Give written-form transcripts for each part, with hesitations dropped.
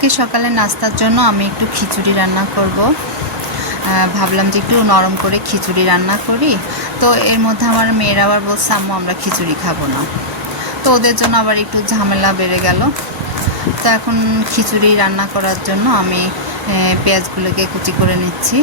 আজকে সকালে নাস্তার জন্য আমি একটু খিচুড়ি রান্না করব। ভাবলাম যে একটু নরম করে খিচুড়ি রান্না করি। তো এর মধ্যে আমার মেয়েরা আবার বলছে আম্মু আমরা খিচুড়ি খাবো না। তো ওদের জন্য আবার একটু ঝামেলা বেড়ে গেল। তো এখন খিচুড়ি রান্না করার জন্য আমি পেঁয়াজগুলোকে কুচি করে নিচ্ছি।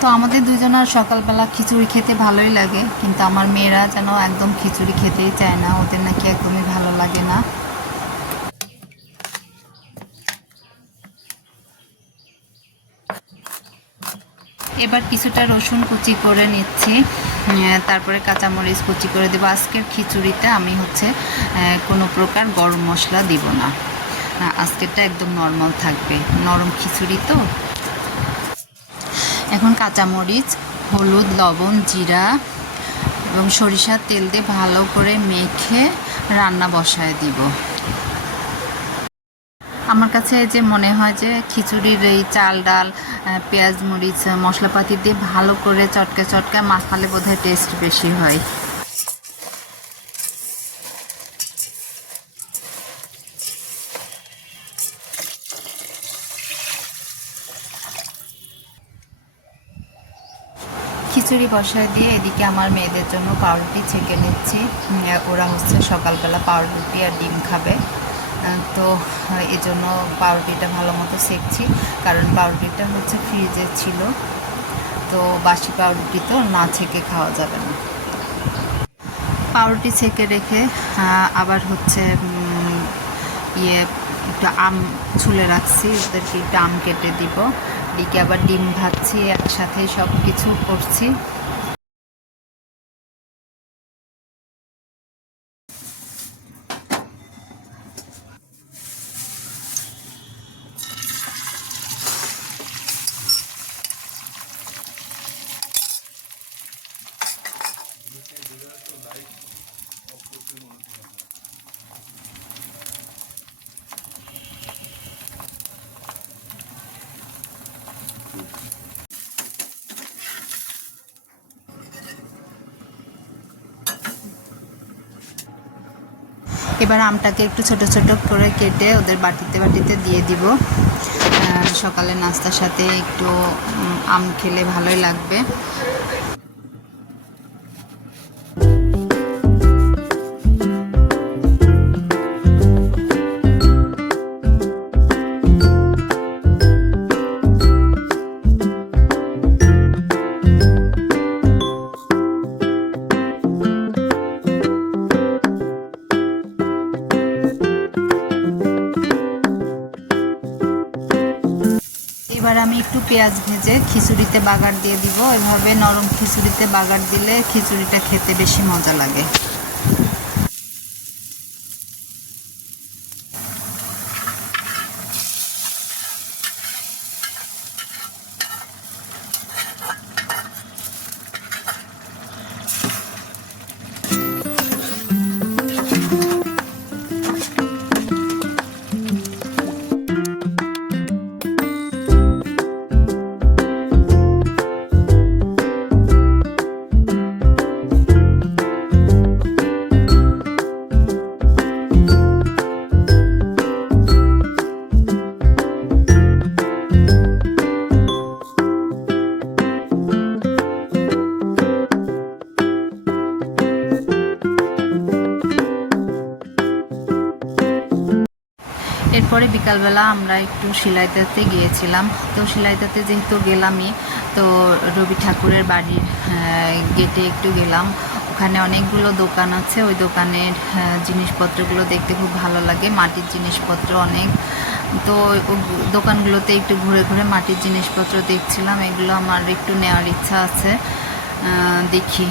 তো আমাদের দুজনের সকালবেলা খিচুড়ি খেতে ভালোই লাগে, কিন্তু আমার মেয়েরা যেন একদম খিচুড়ি খেতেই চায় না, ওদের নাকি একদমই ভালো লাগে না। এবার কিছুটা রসুন কুচি করে নিচ্ছি, তারপরে কাঁচামরিচ কুচি করে দেবো। আজকের খিচুড়িতে আমি কোনো প্রকার গরম মশলা দিব না, আজকেরটা একদম নর্মাল থাকবে, নরম খিচুড়ি তো। এখন কাঁচামরিচ, হলুদ, লবণ, জিরা এবং সরিষার তেল দিয়ে ভালো করে মেখে রান্না বসায় দিব। আমার কাছে যে মনে হয় যে খিচুড়ির এই চাল ডাল পেঁয়াজ মরিচ মশলাপাতি দিয়ে ভালো করে চটকে চটকে মাখালে বোধহয় টেস্ট বেশি হয়। খিচুড়ি বসায় দিয়ে এদিকে আমার মেয়েদের জন্য পাউরুটি ছেঁকে নিচ্ছি। ওরা সকালবেলা পাউরুটি আর ডিম খাবে, তো এই জন্য পাউরুটিটা ভালো মতো সেঁকছি, কারণ পাউরুটিটা ফ্রিজে ছিল, তো বাসি পাউরুটি তো না ছেঁকে খাওয়া যাবে না। পাউরুটি ছেঁকে রেখে আবার একটু আম ছুলে রাখছি, ওদেরকে একটু আম কেটে দিব। এদিকে আবার ডিম ভাজছি, একসাথে সব কিছু করছি। এবার আমটাকে একটু ছোট ছোট করে কেটে ওদের বাটিতে বাটিতে দিয়ে দিব। সকালে নাস্তার সাথে একটু আম খেলে ভালোই লাগবে। এবার আমি একটু পেঁয়াজ ভেজে খিচুড়িতে বাগার দিয়ে দিব। এভাবে নরম খিচুড়িতে বাগার দিলে খিচুড়িটা খেতে বেশি মজা লাগে। এরপরে বিকালবেলা আমরা একটু শিলাইদাতে গিয়েছিলাম। তো শিলাইদাতে যেহেতু গেলামই, তো রবি ঠাকুরের বাড়ির গেটে একটু গেলাম। ওখানে অনেকগুলো দোকান আছে, ওই দোকানের জিনিসপত্রগুলো দেখতে খুব ভালো লাগে, মাটির জিনিসপত্র অনেক। তো দোকানগুলোতে একটু ঘুরে ঘুরে মাটির জিনিসপত্র দেখছিলাম, এগুলো আমার একটু নেওয়ার ইচ্ছা আছে, দেখি